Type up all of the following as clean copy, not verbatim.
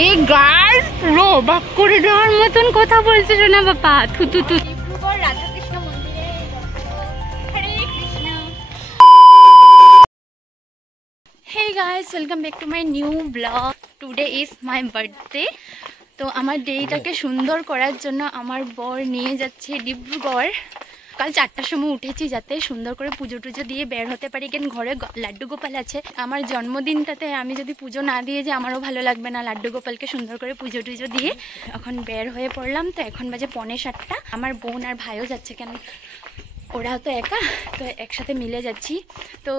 এই গাইস পুরো অবাক করে দেওয়ার মতন কথা বলছে সোনা বাবা। থু থু থু। রাধাকৃষ্ণ মন্দিরে হরে Krishna. Hey guys, welcome back to my new vlog. Today is my birthday. তো আমার ডেটাকে সুন্দর করার জন্য আমার বর নিয়ে যাচ্ছে ডিব্রুগড়। কাল 4টার সময় উঠেছি যাতে সুন্দর করে পুজো টুজো দিয়ে বের হতে পারি, কেন ঘরে লাড্ডু গোপাল আছে। আমার জন্মদিনটাতে আমি যদি পুজো না দিয়ে যে আমারও ভালো লাগবে না। লাড্ডু গোপালকে সুন্দর করে পুজো টুজো দিয়ে এখন বের হয়ে পড়লাম। তো এখন বাজে 6:45। আমার বোন আর ভাইও যাচ্ছে, কেন ওরা তো একা, তো একসাথে মিলে যাচ্ছি। তো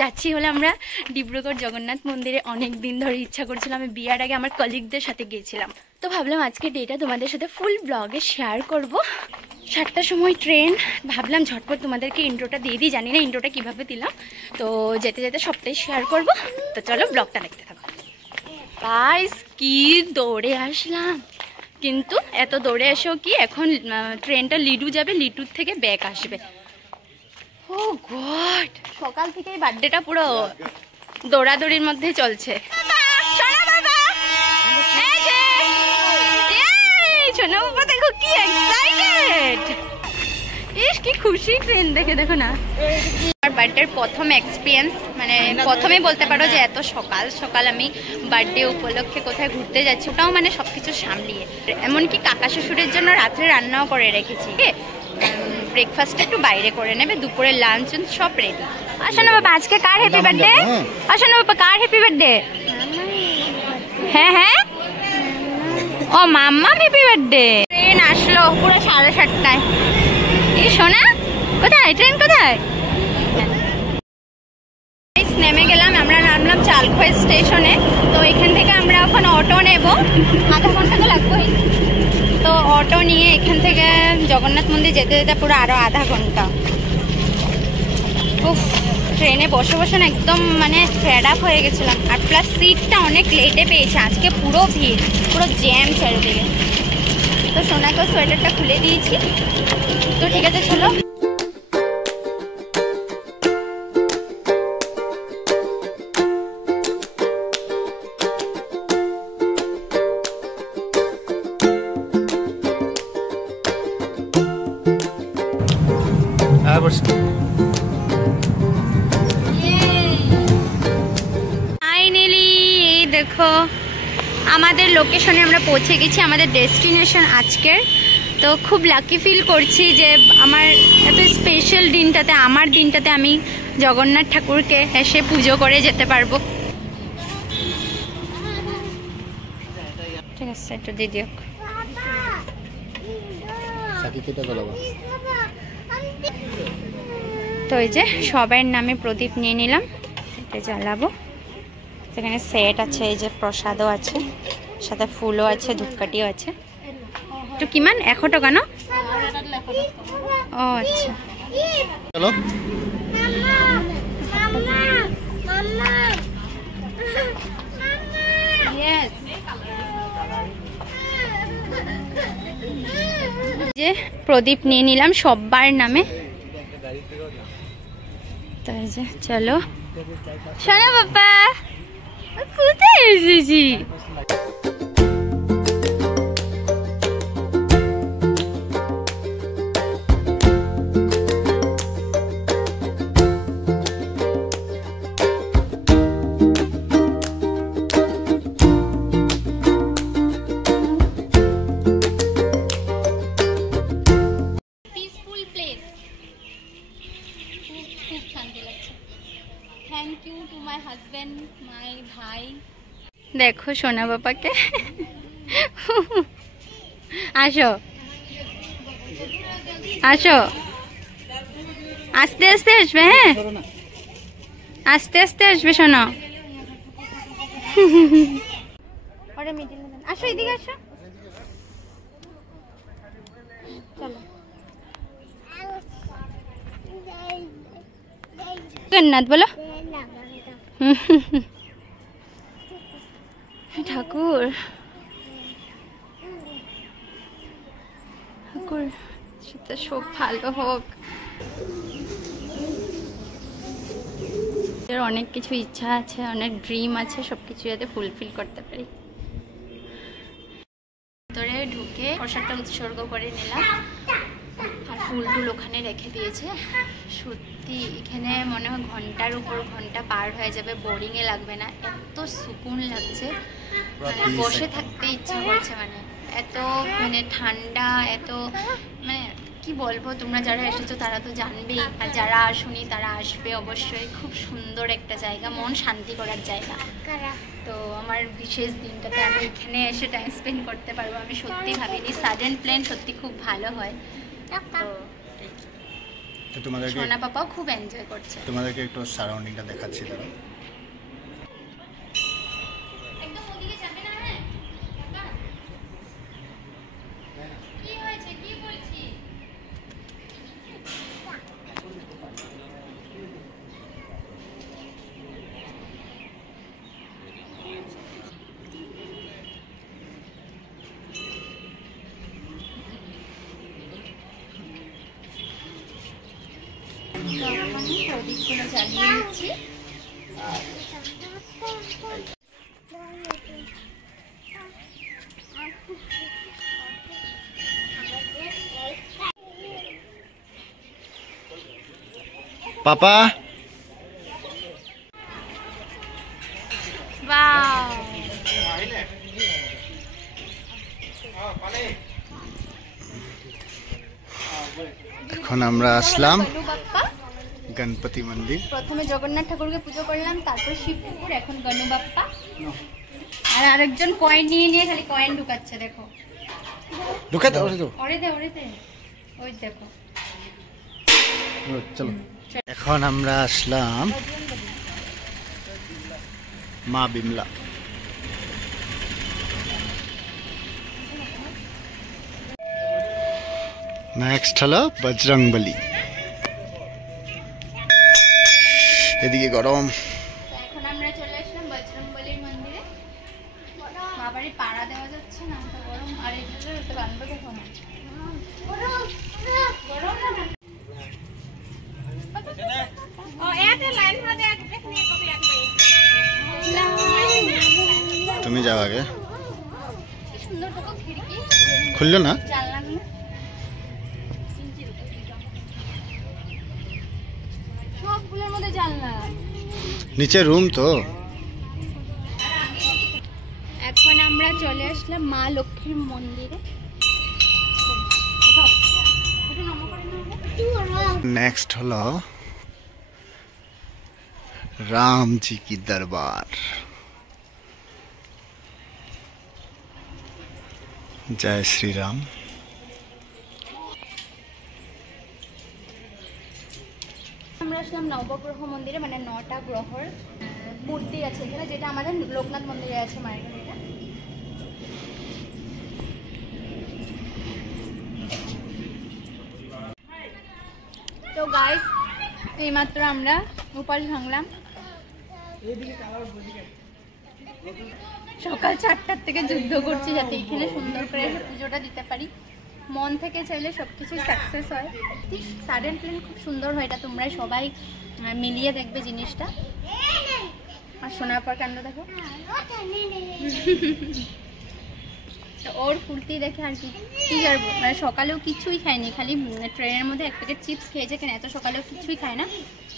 যাচ্ছি হলে আমরা ডিব্রুগড় জগন্নাথ মন্দিরে। অনেক দিন ধরে ইচ্ছা করছিলাম, আমি বিয়ার আগে আমার কলিগদের সাথে গিয়েছিলাম। তো ভাবলাম আজকে ডেটা তোমাদের সাথে ফুল ব্লগে শেয়ার করব। 7টার সময় ট্রেন, ভাবলাম ঝটপট তোমাদেরকে ইন্ট্রোটা দিয়ে দিই। জানি না ইন্ট্রোটা কীভাবে দিলাম, তো যেতে যেতে সবটাই শেয়ার করব। তো চলো ব্লগটা দেখতে থাকো। গাইস কি দৌড়ে আসলাম, কিন্তু এত দৌড়ে এসেও কি, এখন ট্রেনটা লিডু যাবে, লিডুর থেকে ব্যাক আসবে। ও গড, সকাল থেকে বার্থডেটা পুরো দৌড়াদৌড়ির মধ্যে চলছে। সোনা বাবা দেখো কি এক্সাইটেড, ইস কি খুশি ট্রেন দেখে। দেখো না, আমার বার্থডের প্রথম এক্সপিরিয়েন্স, মানে প্রথমে বলতে পারো যে এত সকাল সকাল আমি বার্থডে উপলক্ষে কোথায় ঘুরতে যাচ্ছি, ওটাও মানে সবকিছু সামলিয়ে। এমনকি কাকা শ্বশুরের জন্য রাত্রে রান্নাও করে রেখেছি। ব্রেকফাস্ট একটু বাইরে করে নেবে, দুপুরে লাঞ্চ সব রেডি। আসো না বাবা, আজকে কার হ্যাপি বার্থডে? আসো না বাবা, কার হ্যাপি বার্থডে? হ্যাঁ হ্যাঁ, ও মাম্মা হ্যাপি বার্থডে। ট্রেন আসলো পুরো 7:30টায়। এই সোনা কোথায়, ট্রেন কোথায়? নেমে গেলাম, আমরা নামলাম চালখোয়া স্টেশনে। তো এখান থেকে আমরা এখন অটো নেব, আধা ঘন্টা তো লাগবেই। তো অটো নিয়ে এখান থেকে জগন্নাথ মন্দির যেতে যেতে পুরো আরো আধা ঘন্টা। উফ, ট্রেনে বসে বসে না একদম মানে ফেড আপ হয়ে গেছিলাম। আর প্লাস সিটটা অনেক লেটে পেয়েছে, আজকে পুরো ভিড়, পুরো জ্যাম চারিদিকে। তো সোনাকে সোয়েটারটা খুলে দিয়েছি। তো ঠিক আছে চলো। ফাইনালি দেখো আমাদের লোকেশনে আমরা পৌঁছে গেছি, আমাদের ডেস্টিনেশন আজকের। তো খুব লাকি ফিল করছি যে আমার এত স্পেশাল দিনটাতে, আমার দিনটাতে আমি জগন্নাথ ঠাকুরকে এসে পুজো করে যেতে পারবো। ঠিক আছে, একটু দিয়ে দিও। তো এই যে সবার নামে প্রদীপ নিয়ে নিলাম, এটা জ্বালাবো। সেখানে সেট আছে, এই যে প্রসাদও আছে, সাথে ফুলও আছে, ধূপকাঠিও আছে। তো কিমান 100 টাকা না? ও আচ্ছা, চলো। যে প্রদীপ নিয়ে নিলাম সবার নামে। তাই যে চলো সোনা বাবা, কোথায় এসেছি? Thank you to my husband, my ভাই। দেখো সোনা বাবাকে, আসো আসো, আস্তে আস্তে আসবে। হ্যাঁ আস্তে আস্তে আসবে সোনা। আসো এদিকে আসো, চলো। জগন্নাথ বলো। ঠাকুর ঠাকুর সেটা সব ভালো হোক। অনেক কিছু ইচ্ছা আছে, অনেক ড্রিম আছে, সবকিছু যাতে ফুলফিল করতে পারি। ভিতরে ঢুকে প্রসাদটা উৎসর্গ করে নিলাম। আর ফুল টুল ওখানে রেখে দিয়েছে। সত্যি এখানে মনে হয় ঘন্টার উপর ঘন্টা পার হয়ে যাবে, বোরিংয়ে লাগবে না, এত সুকুন লাগছে, মানে বসে থাকতে ইচ্ছা করছে, মানে এত মানে ঠান্ডা, এত মানে কি বলবো, তোমরা যারা এসেছো তারা তো জানবেই, আর যারা আসুনি তারা আসবে অবশ্যই। খুব সুন্দর একটা জায়গা, মন শান্তি করার জায়গা। তো আমার বিশেষ দিনটাতে আমি এখানে এসে টাইম স্পেন্ড করতে পারবো আমি সত্যি ভাবিনি। সাডেন প্ল্যান সত্যি খুব ভালো হয়। তো তোমাদেরকে সোনা পাপাও খুব এনজয় করছে। তোমাদেরকে একটু সারাউন্ডিংটা দেখাচ্ছি দাঁড়াও। একদম ওদিকে যাবে না। হ্যাঁ কি হয়েছে, কি বলছি? প্রদীপগুলো জ্বালিয়ে নিচ্ছি। পাপা এখন আমরা আসলাম গণপতি মন্দির। প্রথমে জগন্নাথ ঠাকুরকে পুজো করলাম, তারপর শিব ঠাকুর, এখন গণু বাপ্পা। আর আরেকজন কয়েন নিয়ে খালি কয়েন ঢুকাচ্ছে, দেখো ঢুকাতে ওরে তো ওরে দে ওই দেখো। চলো এখন আমরা আসলাম মা বিমলা। নেক্সট হলো বজরংবলী। এদিকে গরম। এখন আমরা চলে আসলাম বজরংবলীর মন্দিরে। বাবারই পাড়া দেওয়া যাচ্ছে না, তো গরম। আর এই যে বানবো দেখো না, তুমি যাও আগে। কি সুন্দর দেখো খিড়কি খুললো না, জানলা সবগুলোর মধ্যে জানলা। নিচে রুম তো। এখন আমরা চলে আসলাম মা লক্ষ্মীর মন্দিরে। नेक्स्ट हलो राम जी की दरबार। जय श्री राम। আমরা আসলাম নবগ্রহ মন্দিরে, মানে 9টা গ্রহর মূর্তি আছে এখানে, যেটা আমাদের লোকনাথ মন্দিরে আছে মায়ের। তো গাইস এইমাত্র আমরা উপাস ভাঙলাম। সকাল 4টার থেকে যুদ্ধ করছি যাতে এখানে সুন্দর করে এসে পুজোটা দিতে পারি। মন থেকে চাইলে সবকিছুই সাকসেস হয়। সাডেন প্ল্যান খুব সুন্দর হয়, এটা তোমরা সবাই মিলিয়ে দেখবে জিনিসটা। আর শোনার পর কাণ্ড দেখো, ওর ফুর্তি দেখে আর কি করবো। মানে সকালেও কিছুই খাইনি, খালি ট্রেনের মধ্যে এক প্যাকেট চিপস খেয়েছে, কেন এত সকালেও কিছুই খায় না।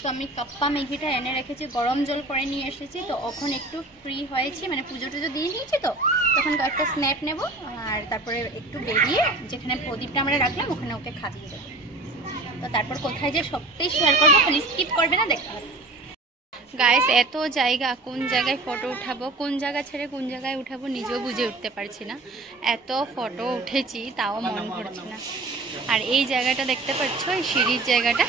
তো আমি কাপ্পা ম্যাগিটা এনে রেখেছি, গরম জল করে নিয়ে এসেছি। তো এখন একটু ফ্রি হয়েছি, মানে পুজো টুজো দিয়ে নিয়েছি, তো তখন কয়েকটা স্ন্যাপ নেব, আর তারপরে একটু বেরিয়ে যেখানে প্রদীপটা আমরা রাখলাম ওখানে ওকে খাইয়ে দেবো। তো তারপর কোথায় যে সবটাই শেয়ার করবো, খালি স্কিপ করবে না, দেখা হবে। গাইস এত জায়গা, কোন জায়গায় ফটো উঠাবো, কোন জায়গা ছেড়ে কোন জায়গায় উঠাবো নিজেও বুঝে উঠতে পারছি না। এত ফটো উঠেছি তাও মন ভরছে না। আর এই জায়গাটা দেখতে পাচ্ছ, এই সিঁড়ির জায়গাটা,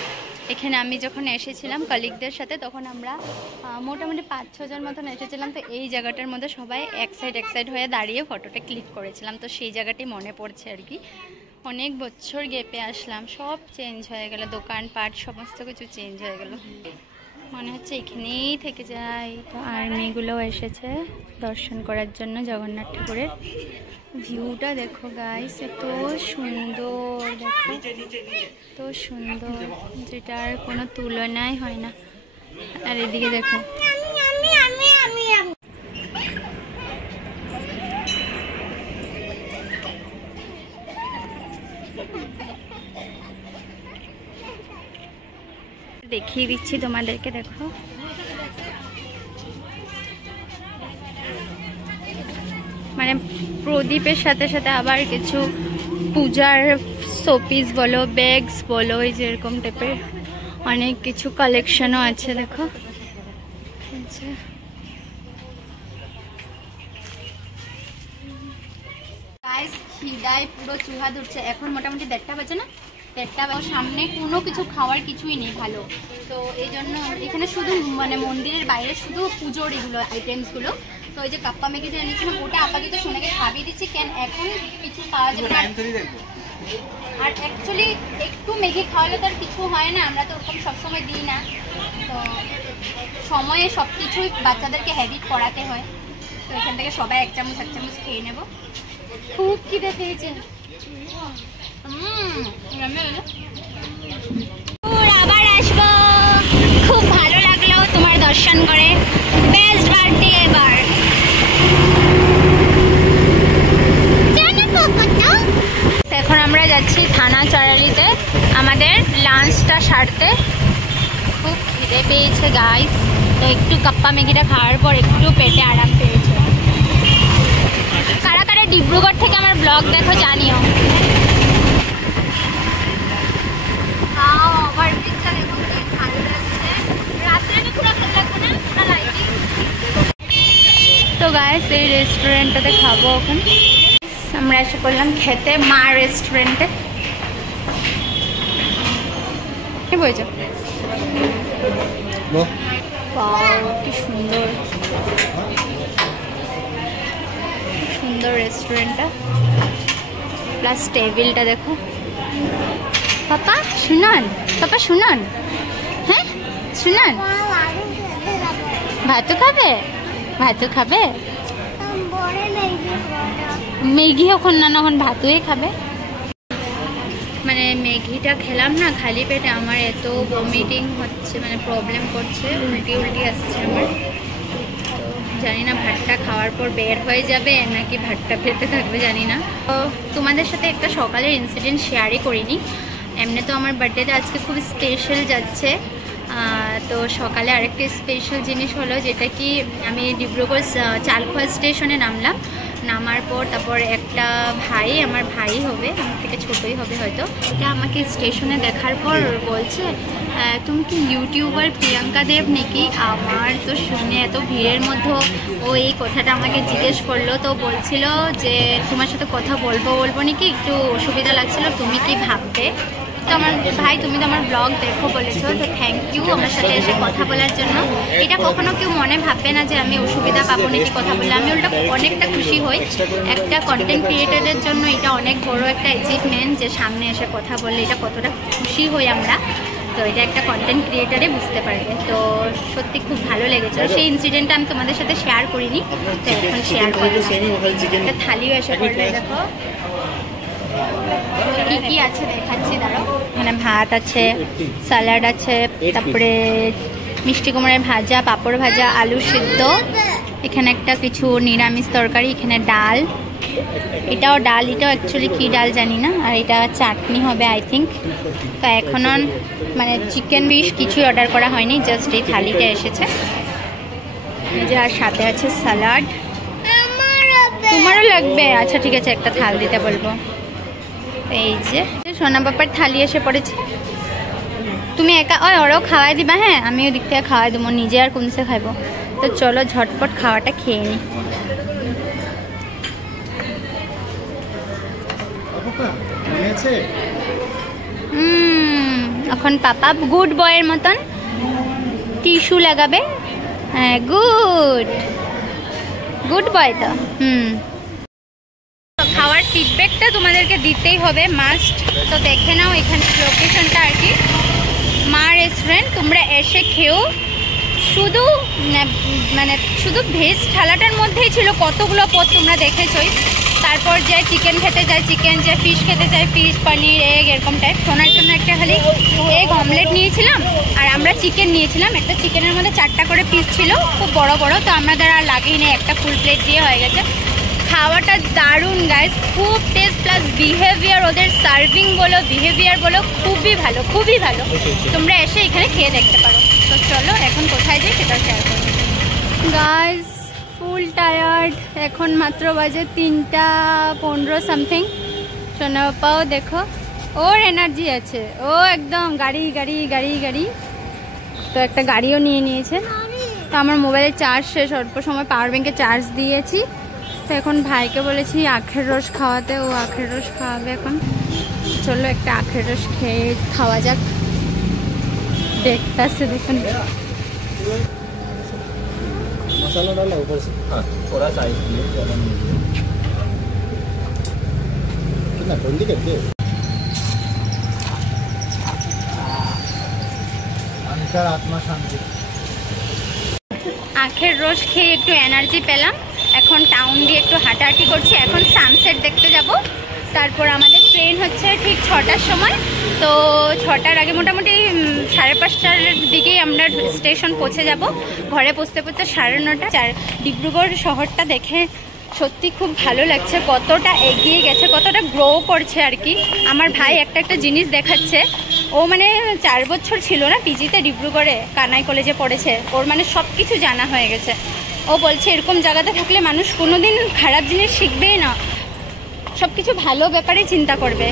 এখানে আমি যখন এসেছিলাম কলিগদের সাথে তখন আমরা মোটামুটি 5-6 জন মতন এসেছিলাম। তো এই জায়গাটার মধ্যে সবাই এক সাইড হয়ে দাঁড়িয়ে ফটোটা ক্লিক করেছিলাম। তো সেই জায়গাটি মনে পড়ছে আর কি। অনেক বছর গেপে আসলাম, সব চেঞ্জ হয়ে গেল, দোকানপাট সমস্ত কিছু চেঞ্জ হয়ে গেল। মনে হচ্ছে এখানেই থেকে যাই। তো আর মেয়েগুলো এসেছে দর্শন করার জন্য জগন্নাথ ঠাকুরের। ভিউটা দেখো গাইস, এত সুন্দর, দেখো এত সুন্দর, যেটার কোনো তুলনাই হয় না। আর এদিকে দেখো, দেখিয়ে দিচ্ছি তোমাদেরকে, দেখো মানে প্রদীপের সাথে সাথে আবার কিছু পূজার শোপিস বলো, ব্যাগস বলো, এই যে এরকম টাইপের অনেক কিছু কালেকশনও আছে। দেখো খিদায় পুরো চুহা ধরছে। এখন মোটামুটি 1:30 বাজে না, 1:30 বাজে। সামনে কোনো কিছু খাওয়ার কিছুই নেই ভালো, তো এই জন্য এখানে শুধু মানে মন্দিরের বাইরে শুধু পুজোর এগুলো আইটেমসগুলো। তো ওই যে কাপ্পা ম্যাগি যে এনেছিলাম ওটা আপাতত সোনাকে খাবিয়ে দিচ্ছি, কেন এখন কিছু পাওয়া যাবে না। আর অ্যাকচুয়ালি একটু ম্যাগি খাওয়ালে তো আর কিছু হয় না, আমরা তো ওরকম সবসময় দিই না, তো সময়ে সব কিছুই বাচ্চাদেরকে হ্যাবিট করাতে হয়। তো এখান থেকে সবাই 1 চামচ 1 চামচ খেয়ে নেব। খুব খিদে পেয়েছে। আবার আসবো, খুব ভালো লাগলো তোমার দর্শন করে। বেস্ট বার্থডে এবার। এখন আমরা যাচ্ছি থানা চড়ালিতে আমাদের লাঞ্চটা সারতে। খুব খিদে পেয়েছে গাইস, তো একটু কাপ্পা ম্যাগিটা খাওয়ার পর একটু পেটে আরাম পেয়েছে। কারা কারা ডিব্রুগড় থেকে আমার ব্লগ দেখো জানিও। তো গাইস এই রেস্টুরেন্টটাতে খাবো এখন। আমরা এসে করলাম খেতে মা রেস্টুরেন্টে। কি বলছো? কি সুন্দর সুন্দর রেস্টুরেন্টটা, প্লাস টেবিলটা দেখো। পাপা শুনান, পাপা শুনান, হ্যাঁ শুনান। ভাতও খাবে, ভাতও খাবে। ম্যাগি এখন না, এখন ভাতুই খাবে। মানে ম্যাগিটা খেলাম না খালি পেটে, আমার এত ভমিটিং হচ্ছে, মানে প্রবলেম করছে, উল্টি উল্টি আসছে আমার। তো জানি না ভাতটা খাওয়ার পর বের হয়ে যাবে নাকি ভাতটা পেতে থাকবে জানি না। তো তোমাদের সাথে একটা সকালের ইনসিডেন্ট শেয়ারই করিনি। এমনি তো আমার বার্থডেটা আজকে খুব স্পেশাল যাচ্ছে। তো সকালে আরেকটা স্পেশাল জিনিস হলো, যেটা কি আমি ডিব্রুগড় চালখোয়া স্টেশনে নামলাম। নামার পর তারপর একটা ভাই, আমার ভাই হবে, আমার থেকে ছোটই হবে হয়তো, এটা আমাকে স্টেশনে দেখার পর বলছে, তুমি কি ইউটিউবার প্রিয়াঙ্কা দেব নাকি? আমার তো শুনে এত ভিড়ের মধ্যে ও এই কথাটা আমাকে জিজ্ঞেস করলো। তো বলছিল যে তোমার সাথে কথা বলবো নাকি, একটু অসুবিধা লাগছিল, তুমি কি ভাববে? তো আমার ভাই, তুমি তো আমার ব্লগ দেখো বলেছো, তো থ্যাংক ইউ আমার সাথে এসে কথা বলার জন্য। এটা কখনো কেউ মনে ভাববে না যে আমি অসুবিধা পাবো নাকি কথা বললে, আমি ওটা অনেকটা খুশি হই। একটা কন্টেন্ট ক্রিয়েটারের জন্য এটা অনেক বড় একটা অ্যাচিভমেন্ট, যে সামনে এসে কথা বললে এটা কতটা খুশি হই আমরা। তো এটা একটা কন্টেন্ট ক্রিয়েটারে বুঝতে পারবে। তো সত্যি খুব ভালো লেগেছে। সেই ইনসিডেন্টটা আমি তোমাদের সাথে শেয়ার করিনি, তো এখন শেয়ার করলাম। একটা থালিও এসে পড়লে, দেখো কি কি আছে দেখাচ্ছি দাঁড়াও। এখানে ভাত আছে, স্যালাড আছে, তারপরে মিষ্টি কুমড়ার ভাজা, পাঁপড় ভাজা, আলু সিদ্ধ, এখানে একটা কিছু নিরামিষ তরকারি, এখানে ডাল, এটাও ডাল, এটাও অ্যাকচুয়ালি কী ডাল জানি না, আর এটা চাটনি হবে আই থিঙ্ক। তো এখনও মানে চিকেন ফিশ কিছুই অর্ডার করা হয়নি, জাস্ট এই থালিটা এসেছে। এই যে আর সাথে আছে স্যালাড। তোমারও লাগবে? আচ্ছা ঠিক আছে, একটা থাল দিতে বলবো। এই যে সোনা বাবার থালি এসে পড়েছে। তুমি একা ওরাও খাওয়াই দিবা? হ্যাঁ, আমিও দিক থেকে খাওয়াই দেবো, নিজে আর কোনসে খাইবো। তো চলো ঝটপট খাওয়াটা খেয়ে নিই। এখন পাপা গুড বয়ের মতন টিস্যু লাগাবে। হ্যাঁ, গুড গুড বয় তো। খাওয়ার ফিডব্যাকটা তোমাদেরকে দিতেই হবে মাস্ট। তো দেখে নাও এখানে লোকেশনটা আর কি, মা রেস্টুরেন্ট। তোমরা এসে খেও। শুধু মানে শুধু ভেজ থালাটার মধ্যেই ছিল কতগুলো পদ, তোমরা দেখেছই। তারপর যে চিকেন খেতে যায় চিকেন, যে ফিশ খেতে যায় ফিশ, পনির, এগ, এরকম টাইপ। সোনার জন্য একটা খালি এগ অমলেট নিয়েছিলাম, আর আমরা চিকেন নিয়েছিলাম। একটা চিকেনের মধ্যে 4টা করে পিস ছিল, খুব বড় বড়। তো আমাদের আর লাগেই নেই, একটা ফুল প্লেট দিয়ে হয়ে গেছে। খাওয়াটা দারুণ গাইস, খুব টেস্ট প্লাস বিহেভিয়ার, ওদের সার্ভিং বলো বিহেভিয়ার বলো খুবই ভালো, খুবই ভালো। তোমরা এসে এখানে খেয়ে দেখতে পারো। তো চলো এখন কোথায় যাই সেটা শেয়ার করো। গাইস ফুল টায়ার্ড, এখন মাত্র বাজে 3:15 সামথিং। সোনাপাও দেখো ওর এনার্জি আছে, ও একদম গাড়ি গাড়ি গাড়ি গাড়ি। তো একটা গাড়িও নিয়ে নিয়েছে। তো আমার মোবাইলের চার্জ শেষ, অল্প সময় পাওয়ার ব্যাংকে চার্জ দিয়েছি। তো এখন ভাইকে বলেছি আখের রস খাওয়াতে, ও আখের রস খাওয়াবে এখন। চলো একটা আখের রস খেয়ে খাওয়া যাক। দেখতেছে দেখুন मसाला डाला ऊपर से, हाँ थोड़ा सा इसलिए ज़्यादा नहीं कितना ठंडी करके अंतर आत्मा शांति। আখের রস খেয়ে একটু এনার্জি পেলাম। এখন টাউন দিয়ে একটু হাঁটাহাঁটি করছি, এখন সানসেট দেখতে যাব। তারপর আমাদের ট্রেন হচ্ছে ঠিক 6টার সময়। তো 6টার আগে মোটামুটি 5:30টার দিকেই আমরা স্টেশন পৌঁছে যাব। ঘরে পৌঁছতে পৌঁছতে 9:30। আর ডিব্রুগড় শহরটা দেখে সত্যি খুব ভালো লাগছে, কতটা এগিয়ে গেছে, কতটা গ্রো করছে আর কি। আমার ভাই একটা একটা জিনিস দেখাচ্ছে। ও মানে 4 বছর ছিল না পিজিতে ডিব্রুগড়ে, কানাই কলেজে পড়েছে, ওর মানে সব কিছু জানা হয়ে গেছে। ও বলছে এরকম জায়গাতে থাকলে মানুষ কোনোদিন খারাপ জিনিস শিখবেই না, সব কিছু ভালো ব্যাপারে চিন্তা করবে।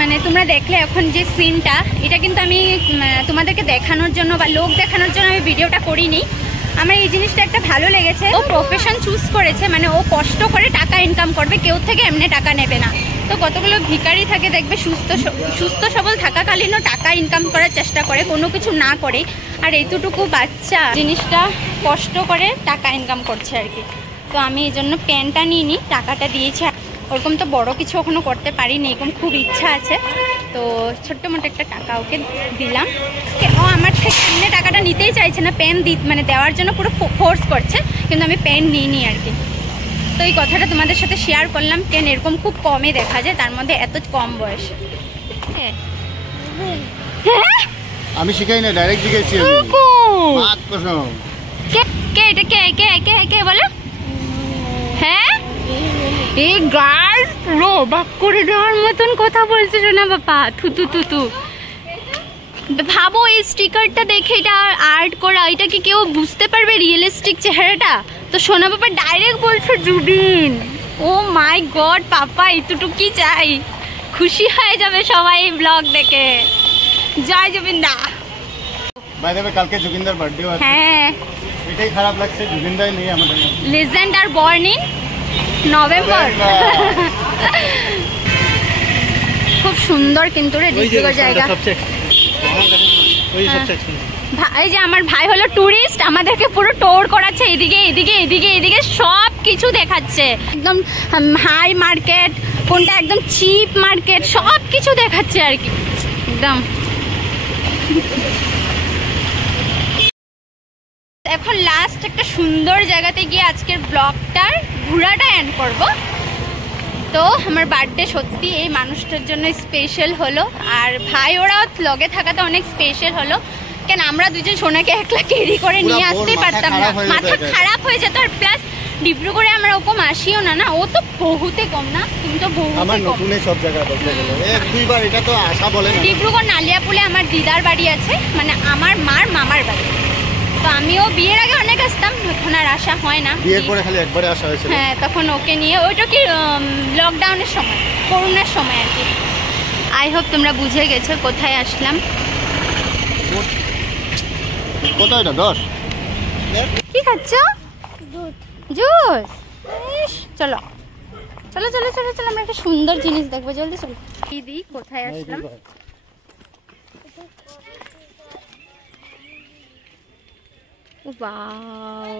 মানে তোমরা দেখলে এখন যে সিনটা, এটা কিন্তু আমি তোমাদেরকে দেখানোর জন্য বা লোক দেখানোর জন্য আমি ভিডিওটা করিনি। আমার এই জিনিসটা একটা ভালো লেগেছে। ও প্রফেশন চুজ করেছে, মানে ও কষ্ট করে টাকা ইনকাম করবে, কেউ থেকে এমনি টাকা নেবে না। তো কতগুলো ভিখারি থাকে দেখবে সুস্থ সবল থাকাকালীনও টাকা ইনকাম করার চেষ্টা করে, কোনো কিছু না করে। আর এইটুকু বাচ্চা জিনিসটা কষ্ট করে টাকা ইনকাম করছে আর কি। তো আমি এই জন্য প্যান্টটা নিইনি, টাকাটা দিয়েছি। ওরকম তো বড় কিছু এখনো করতে পারিনি, এরকম খুব ইচ্ছা আছে। তো ছোট্ট মোটো একটা টাকা ওকে দিলাম। ও আমার থেকে এমনি টাকাটা নিতেই চাইছে না, পেন মানে দেওয়ার জন্য পুরো ফোর্স করছে, কিন্তু আমি পেন নিইনি আর কি। তো এই কথাটা তোমাদের সাথে শেয়ার করলাম, কেন এরকম খুব কমই দেখা যায়, তার মধ্যে এত কম বয়সে। হ্যাঁ আমি শিখাই না, ডাইরেক্ট শিখাইছি কে এটা কে কে কে কে বলো? হ্যাঁ এই গাইস পুরো অবাক করে দেওয়ার মতন কথা বলছে শোনা বাবা। থু থু থু থু। ভাবো এই স্টিকারটা দেখে, এটা আর্ট করা, এটা কি কেউ বুঝতে পারবে রিয়েলিস্টিক চেহারাটা? তো সোনা বাবা ডাইরেক্ট বলছে জুবিন। ও মাই গড পাপা, এতটুকু কি চাই, খুশি হয়ে যাবে সবাই এই ব্লগ দেখে। জয় জুবিন দা। বাই দ্য ওয়ে কালকে জুবিনদার বার্থডে আছে। হ্যাঁ এটাই খারাপ লাগছে, জুবিনদাই নেই আমাদের। Legend are born in November. খুব সুন্দর কিন্তু রে ডিব্রুগড় জায়গা। এই যে আমার ভাই হলো টুরিস্ট, আমাদেরকে পুরো ট্যুর করাচ্ছে, এদিকে এদিকে এদিকে এদিকে সব কিছু দেখাচ্ছে। একদম হাই মার্কেট, কোনটা একদম চিপ মার্কেট, সব কিছু দেখাচ্ছে আর কি একদম। এখন লাস্ট একটা সুন্দর জায়গাতে গিয়ে আজকের ব্লগটার ঘোরাটা এন্ড করব। তো আমার বার্থডে সত্যি এই মানুষটার জন্য স্পেশাল হলো, আর ভাই ওরাও লগে থাকাতে অনেক স্পেশাল হলো। কেন আমরা দুজন সোনাকে একলা ক্যারি করে নিয়ে আসতেই পারতাম না, মাথা খারাপ হয়ে যেত। আর প্লাস ডিব্রুগড়ে আমরা ওরকম আসিও না, না ও তো বহুতে কম না, তুমি তো বহুতে কম। সব জায়গা বলতে গেলে এক দুইবার, এটা তো আশা বলে না। ডিব্রুগড় নালিয়াপুলে আমার দিদার বাড়ি আছে, মানে আমার মার মামার বাড়ি। তো আমিও বিয়ের আগে অনেক আসতাম, এখন আর আসা হয় না। বিয়ের পরে খালি একবারে আসা হয়েছিল। হ্যাঁ তখন ওকে নিয়ে, ওইটা কি লকডাউনের সময়, করোনার সময় আর কি। আই হোপ তোমরা বুঝে গেছো কোথায় আসলাম। কোথায় এটা 10? কি খাচ্ছ? জুস। চলো চলো চলো চলো চলো, আমরা একটা সুন্দর জিনিস দেখবো, জলদি চলো। দিদি কোথায় আসলাম? ওয়াও,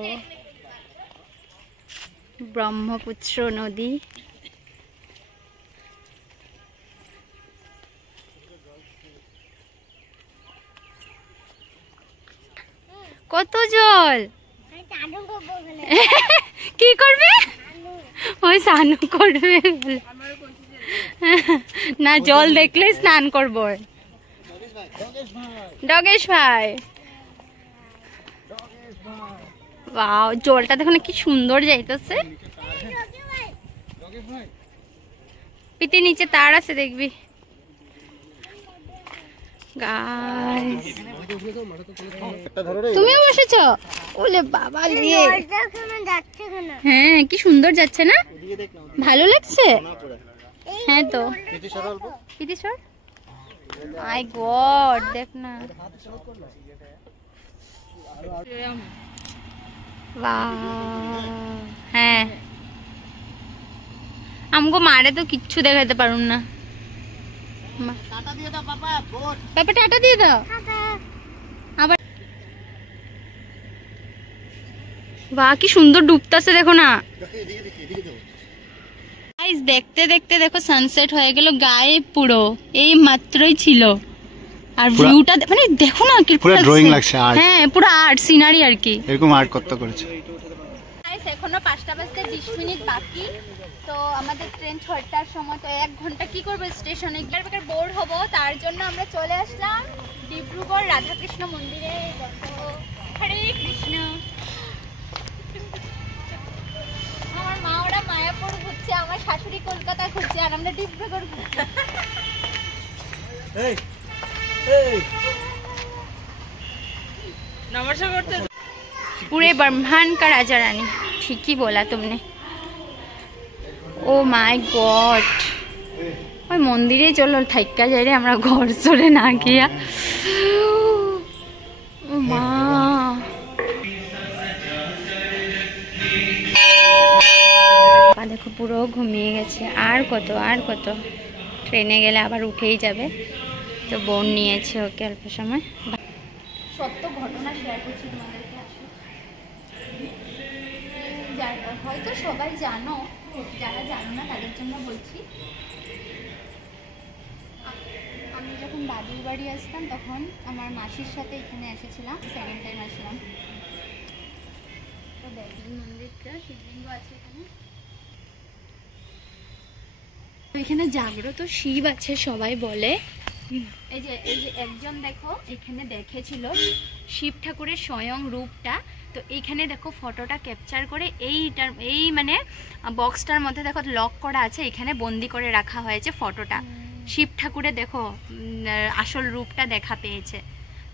ব্রহ্মপুত্র নদী। কত জল! কি করবে? ওই স্নান করবে না, জল দেখলে স্নান করবো। ডগেশ ভাই, ওয়াও, জলটা দেখো না কি সুন্দর যাইতেছে। পিতে নিচে তার আছে দেখবি। গাইস, তুমিও বসেছো? ওলে বাবা রে, হ্যাঁ কি সুন্দর যাচ্ছে না, ভালো লাগছে। হ্যাঁ তো পিতিশ্বর, মাই গড, দেখ না, হ্যাঁ আমগো মারে তো কিচ্ছু দেখাতে পারুম না। পাপা টাটা দিয়ে দাও। আবার বাহ কি সুন্দর ডুবতাছে দেখো না। গাইস দেখতে দেখতে দেখো সানসেট হয়ে গেল গায়ে, পুরো এই মাত্রই ছিল। আর ভিউটা মানে দেখো না কি পুরো ড্রয়িং লাগছে। হ্যাঁ পুরো আর্ট সিনারি আর কি, এরকম আর্ট করতে করেছে। গাইস এখনো 5টা বাজতে 20 মিনিট বাকি। তো আমাদের ট্রেন 6টার সময়, তো 1 ঘন্টা কি করবো স্টেশনে, বেকার বোর হবো, তার জন্য আমরা চলে আসলাম ডিব্রুগড় রাধাকৃষ্ণ মন্দিরে। হরে কৃষ্ণ। আমার মা ওরা মায়াপুর ঘুরছে, আমার শাশুড়ি কলকাতা ঘুরছে, আর আমরা ডিব্রুগড় ঘুরছি। नमस्कार करते पूरे ब्रह्मांड का राजा रानी, ठीक ही बोला तुमने। ओ माय गॉड, ওই মন্দিরে চলো থাইকা যাই রে, আমরা ঘর চলে না গিয়া। ও মা, দেখো পুরো ঘুমিয়ে গেছে। আর কত আর কত, ট্রেনে গেলে আবার উঠেই যাবে। তো বোন নিয়েছে ওকে অল্প সময়। সত্য ঘটনা শেয়ার করছি তোমাদেরকে। হয়তো সবাই জানো, যারা জানো না তাদের জন্য বলছি। আমি যখন দাদুর বাড়ি আসতাম তখন আমার মাসির সাথে এখানে এসেছিলাম, সেকেন্ড টাইম আসলাম। তো দেখি মন্দিরটা, শিবলিঙ্গ আছে এখানে। এখানে জাগ্রত শিব আছে সবাই বলে। এই যে একজন দেখো এখানে দেখেছিল শিব ঠাকুরের স্বয়ং রূপটা। তো এইখানে দেখো ফটোটা ক্যাপচার করে এই মানে বক্সটার মধ্যে দেখো লক করা আছে, এখানে বন্দি করে রাখা হয়েছে ফটোটা। শিব ঠাকুরের দেখো আসল রূপটা দেখা পেয়েছে।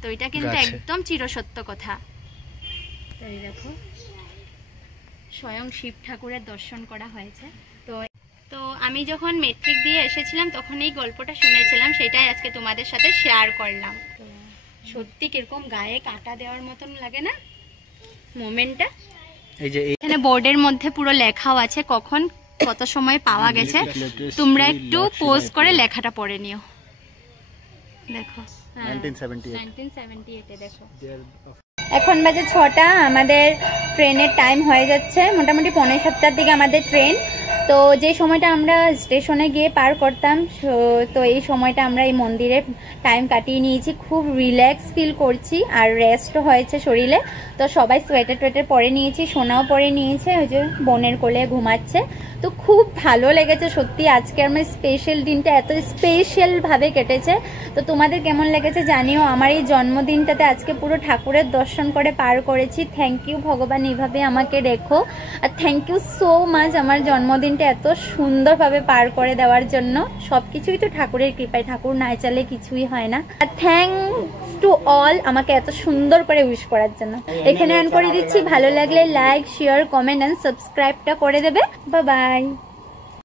তো এটা কিন্তু একদম চিরসত্য কথা। তো এই দেখো স্বয়ং শিব ঠাকুরের দর্শন করা হয়েছে। তো আমি যখন মেট্রিক দিয়ে এসেছিলাম তখন এই গল্পটা শুনেছিলাম, সেটাই আজকে তোমাদের সাথে শেয়ার করলাম। সত্যি কিরকম গায়ে কাটা দেওয়ার মতন লাগে না মোমেন্টটা। এই যে এখানে বোর্ডের মধ্যে পুরো লেখাও আছে কখন কত সময় পাওয়া গেছে। তোমরা একটু পোজ করে লেখাটা পড়ে নিও। দেখো 1978 দেখো। এখন বাজে 6টা, আমাদের ট্রেনের টাইম হয়ে যাচ্ছে, মোটামুটি 6:45টার দিকে আমাদের ট্রেন। তো যে সময়টা আমরা স্টেশনে গিয়ে পার করতাম, তো এই সময়টা আমরা এই মন্দিরে টাইম কাটিয়ে নিয়েছি। খুব রিল্যাক্স ফিল করছি আর রেস্টও হয়েছে শরীরে। তো সবাই সোয়েটার টোয়েটার পরে নিয়েছি, সোনাও পরে নিয়েছে, ওই যে বোনের কোলে ঘুমাচ্ছে। তো খুব ভালো লেগেছে সত্যি, আজকে আমার স্পেশাল দিনটা এত স্পেশালভাবে কেটেছে। তো তোমাদের কেমন লেগেছে জানিও। আমার এই জন্মদিনটাতে আজকে পুরো ঠাকুরের দর্শন করে পার করেছি। থ্যাংক ইউ ভগবান, এইভাবে আমাকে রেখো। আর থ্যাংক ইউ সো মাচ আমার জন্মদিনটা এত সুন্দরভাবে পার করে দেওয়ার জন্য। সব কিছুই তো ঠাকুরের কৃপায়, ঠাকুর না চাইলে কিছুই হয় না। আর থ্যাংকস টু অল আমাকে এত সুন্দর করে উইশ করার জন্য। এখানে অন করে দিচ্ছি, ভালো লাগলে লাইক শেয়ার কমেন্ট অ্যান্ড সাবস্ক্রাইবটা করে দেবে। Bye bye.